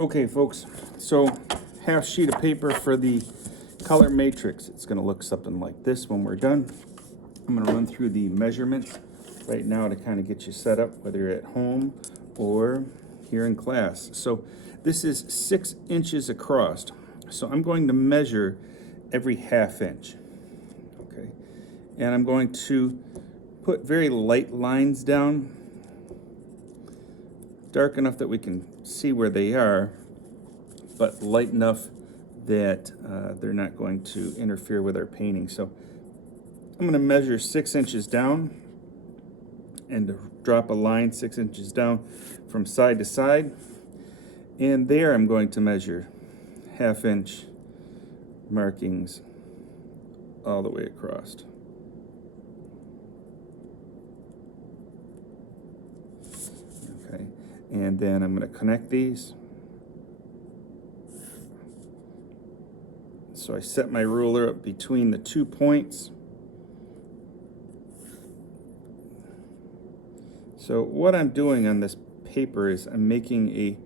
Okay, folks, so half sheet of paper for the color matrix. It's going to look something like this when we're done. I'm going to run through the measurements right now to kind of get you set up, whether you're at home or here in class. So this is 6 inches across. So I'm going to measure every ½ inch. Okay, and I'm going to put very light lines down, dark enough that we can see where they are, but light enough that they're not going to interfere with our painting. So I'm going to measure 6 inches down and drop a line 6 inches down from side to side. And there I'm going to measure ½ inch markings all the way across. Okay, and then I'm going to connect these. So I set my ruler up between the 2 points. So what I'm doing on this paper is I'm making a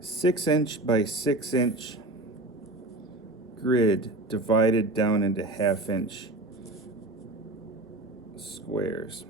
6 inch by 6 inch grid divided down into ½ inch squares.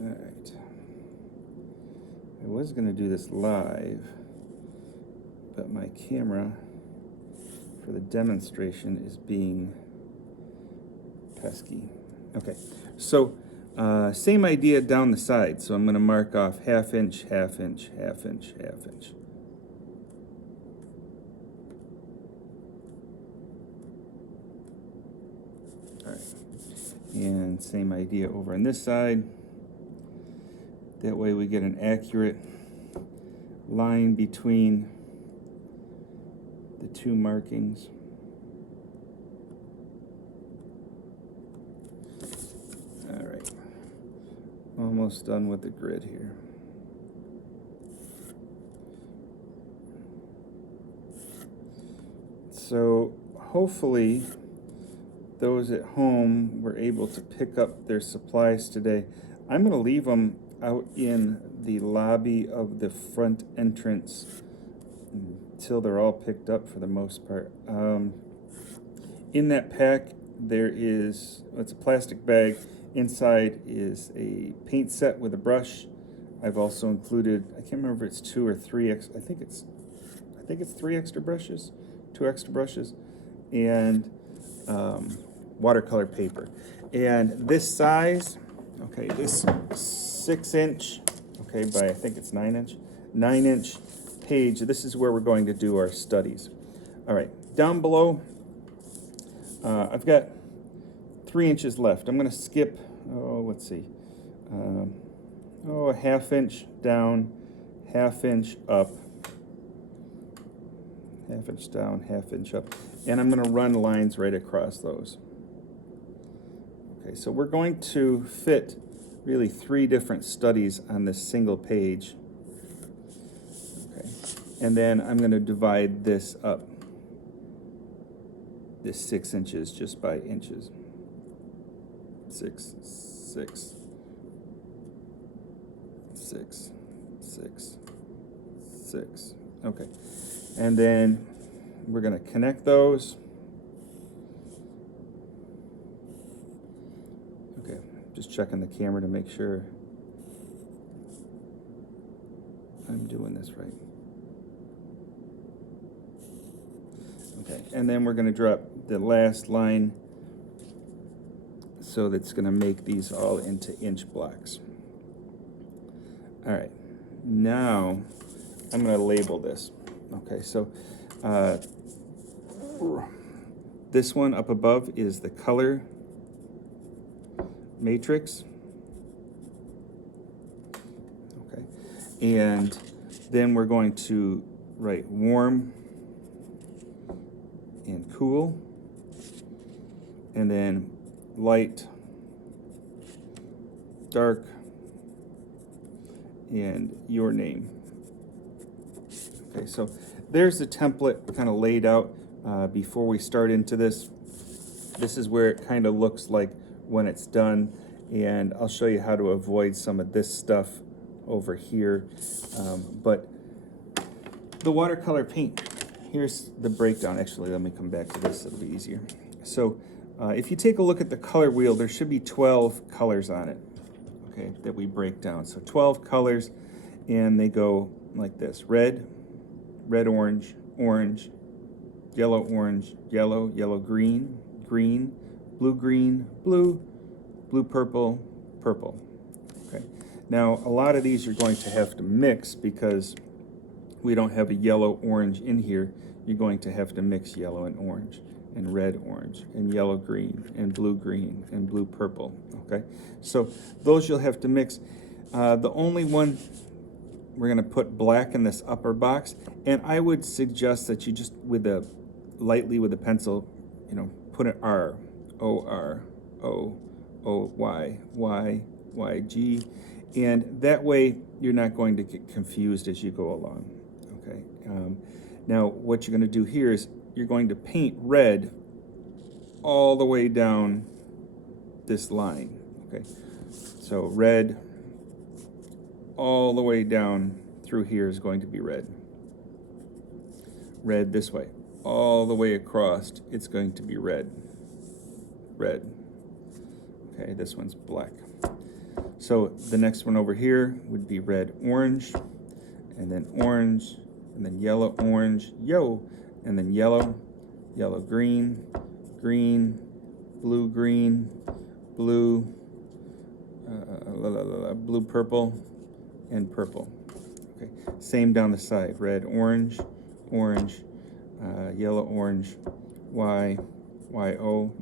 All right. I was going to do this live, but my camera for the demonstration is being pesky. Okay, so same idea down the side. So I'm going to mark off ½ inch, ½ inch, ½ inch, ½ inch. All right, and same idea over on this side. That way we get an accurate line between the 2 markings. All right, almost done with the grid here. So hopefully those at home were able to pick up their supplies today. I'm going to leave them out in the lobby of the front entrance until they're all picked up for the most part. In that pack there is, it's a plastic bag. Inside is a paint set with a brush. I've also included, I can't remember if it's 2 or 3 I think it's 3 extra brushes, 2 extra brushes, and watercolor paper. And this size, okay, this 6 inch, okay, by I think it's 9 inch page, this is where we're going to do our studies. All right, down below, I've got 3 inches left. I'm going to skip, let's see, a ½ inch down, ½ inch up, ½ inch down, ½ inch up, and I'm going to run lines right across those. Okay, so we're going to fit really 3 different studies on this single page. Okay, and then I'm going to divide this up, this 6 inches just by inches. 6, 6, 6, 6, 6. Okay, and then we're going to connect those. Okay, just checking the camera to make sure I'm doing this right. Okay, and then we're going to drop the last line, so that's going to make these all into inch blocks. All right, now I'm going to label this. Okay, so this one up above is the color matrix. Okay, and then we're going to write warm and cool, and then light, dark, and your name. Okay, so there's the template kind of laid out before we start into this. This is where it kind of looks like when it's done, and I'll show you how to avoid some of this stuff over here. But the watercolor paint, here's the breakdown. Actually, let me come back to this, it'll be easier. So if you take a look at the color wheel, there should be 12 colors on it, okay, that we break down. So 12 colors, and they go like this: red, red, orange, orange, yellow, orange, yellow, yellow, green, green, blue, green, blue, blue, purple, purple. Okay. Now, a lot of these you're going to have to mix because we don't have a yellow orange in here. You're going to have to mix yellow and orange, and red orange, and yellow green, and blue green, and blue purple. Okay, so those you'll have to mix. The only one, we're going to put black in this upper box, and I would suggest that you just lightly with a pencil, put an R, O R, O, O Y, Y, Y, G, and that way you're not going to get confused as you go along. Okay. Now what you're going to do here is you're going to paint red all the way down this line. Okay. So red all the way down through here is going to be red. Red this way. All the way across, it's going to be red. Red. Okay, this one's black. So the next one over here would be red, orange, and then orange, and then yellow, orange, and then yellow, yellow, green, green, blue, green, blue, blue, purple, and purple. Okay, same down the side: red, orange, orange, yellow, orange, Y, Y, O,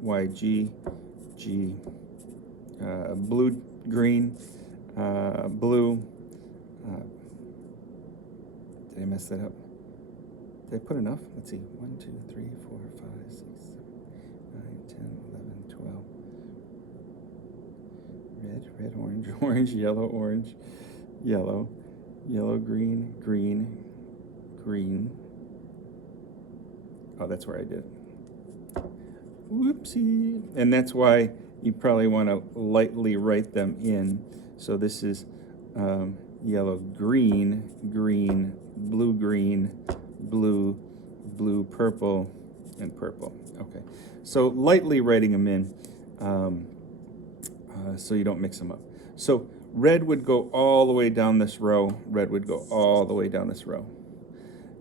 Y, G, G, blue, green, blue. Did I mess that up? Did I put enough? Let's see. 1, 2, 3, 4, 5, 6, 7, 8, 9, 10, 11, 12. Red, red, orange, orange, yellow, orange, yellow, yellow, green, green, green. Oh, that's where I did. Whoopsie. And that's why you probably want to lightly write them in. So this is yellow, green, green, blue, green, blue, blue, purple, and purple. Okay. So lightly writing them in so you don't mix them up. So red would go all the way down this row. Red would go all the way down this row.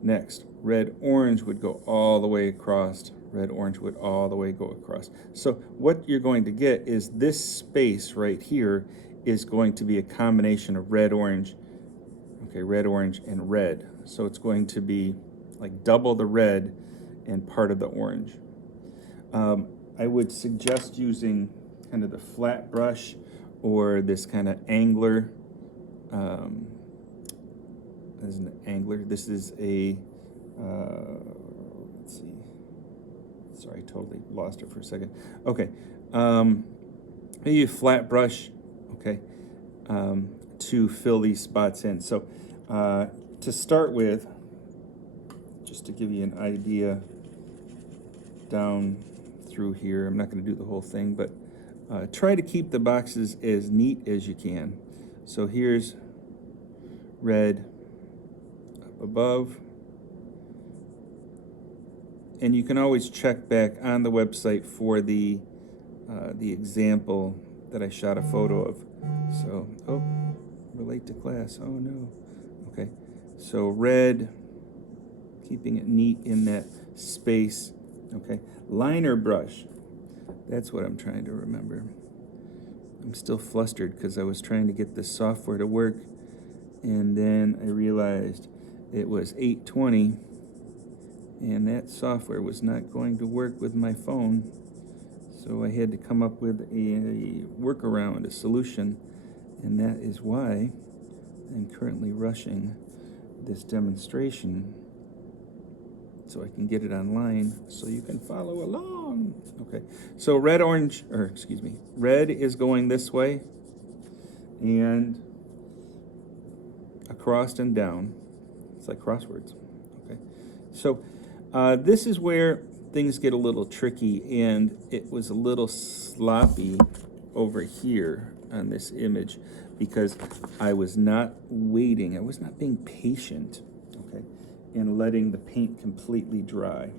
Next, red, orange would go all the way across. Red, orange would all the way go across. So what you're going to get is this space right here is going to be a combination of red, orange, okay, red, orange, and red. So it's going to be like double the red and part of the orange. I would suggest using kind of the flat brush or this kind of angler. This is an angler. This is a, let's see. Sorry, totally lost it for a second. Okay, maybe a flat brush, okay, to fill these spots in. So to start with, just to give you an idea down through here, I'm not going to do the whole thing, but try to keep the boxes as neat as you can. So here's red up above. And you can always check back on the website for the example that I shot a photo of. So, oh, we're late to class. Oh no. Okay. So red, keeping it neat in that space. Okay. Liner brush. That's what I'm trying to remember. I'm still flustered because I was trying to get this software to work, and then I realized it was 8:20. And that software was not going to work with my phone, so I had to come up with a workaround, a solution, and that is why I'm currently rushing this demonstration so I can get it online so you can follow along. Okay, so red is going this way and across and down. It's like crosswords. Okay, so this is where things get a little tricky, and it was a little sloppy over here on this image because I was not waiting, I was not being patient, okay, and letting the paint completely dry.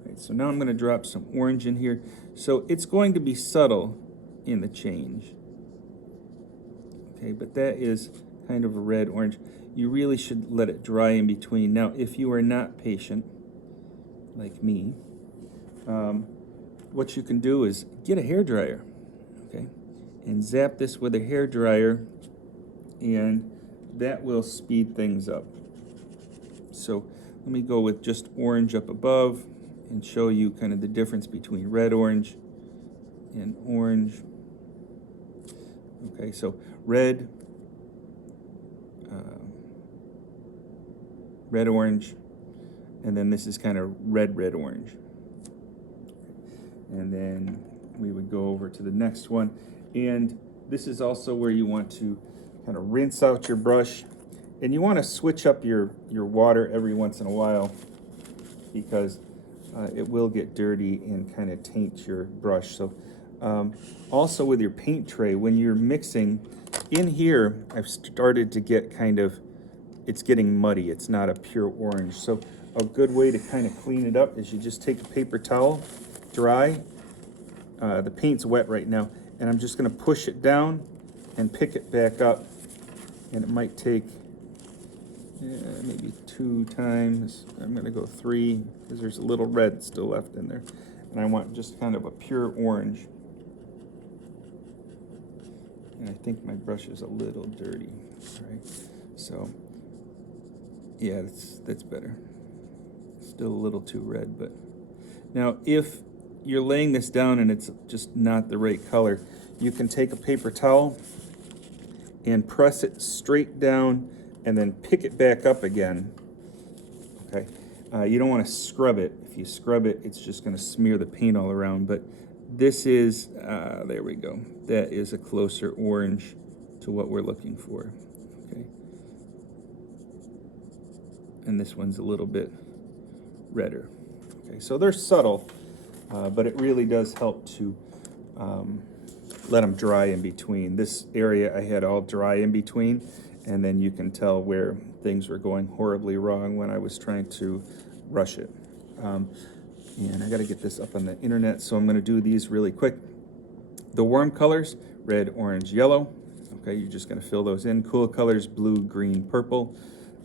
Okay, so now I'm going to drop some orange in here. So it's going to be subtle in the change. Okay, but that is kind of a red-orange. You really should let it dry in between. Now, if you are not patient, like me, what you can do is get a hairdryer, okay, and zap this with a hairdryer, and that will speed things up. So let me go with just orange up above and show you kind of the difference between red-orange and orange. Okay, so red, red-orange, and then this is kind of red-orange. And then we would go over to the next one. And this is also where you want to kind of rinse out your brush. And you want to switch up your water every once in a while because it will get dirty and kind of taint your brush. So also with your paint tray, when you're mixing, in here I've started to get kind of, it's getting muddy. It's not a pure orange. So a good way to kind of clean it up is you just take a paper towel, dry. The paint's wet right now, and I'm just going to push it down and pick it back up. And it might take maybe 2 times. I'm going to go 3 because there's a little red still left in there. And I want just kind of a pure orange. And I think my brush is a little dirty, right? So, yeah, that's better. Still a little too red, but now if you're laying this down and it's just not the right color, you can take a paper towel and press it straight down and then pick it back up again. Okay, you don't want to scrub it. If you scrub it, it's just going to smear the paint all around. But this is, there we go. That is a closer orange to what we're looking for. Okay, and this one's a little bit redder. Okay, so they're subtle, but it really does help to let them dry in between. This area I had all dry in between, and then you can tell where things were going horribly wrong when I was trying to rush it. And I got to get this up on the internet, so I'm going to do these really quick. The warm colors, red, orange, yellow. Okay, you're just going to fill those in. Cool colors, blue, green, purple.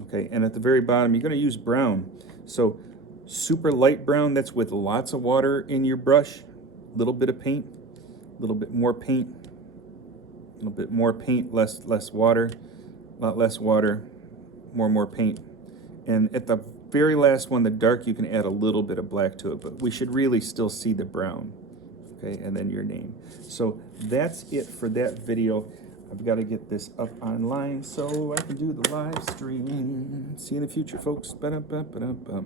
Okay, and at the very bottom, you're going to use brown. So super light brown, that's with lots of water in your brush, a little bit of paint, a little bit more paint, a little bit more paint, less water, a lot less water, more paint. And at the very last one, the dark, you can add a little bit of black to it, but we should really still see the brown. Okay, and then your name. So that's it for that video. I've got to get this up online so I can do the live stream. See you in the future, folks. Ba-da-ba-ba-da-ba.